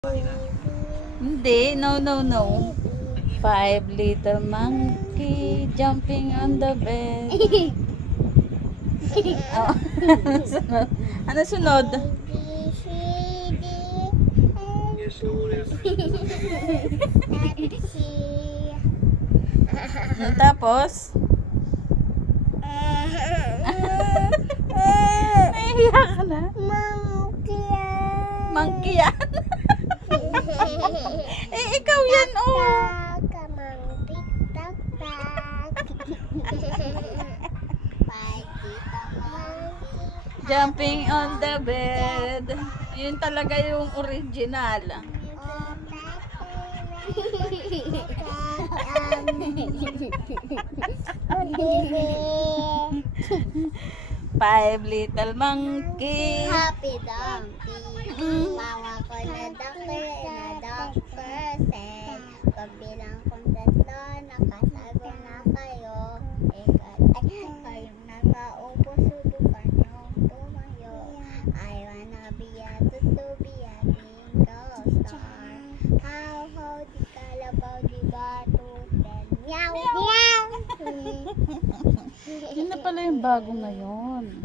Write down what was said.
Hindi, no, no, no. 5 little monkey jumping on the bed. Oh. Ano sunod? Ano sunod? Tapos? Nahihiya ka na? Monkey yan. Eh, ikaw yan, oh. Jumping on the bed. Yun talaga yung original. 5 little monkey. Happy Dumpty. Mama ko na doctor said, pagbilang kong 3, nakasago na kayo. Kayong nakaupo, subukan niyong tumayo. I wanna be a tutu, be a twinkle star. How, di kalabaw, di bato, then meow, meow. Yun na pala yung bago ngayon.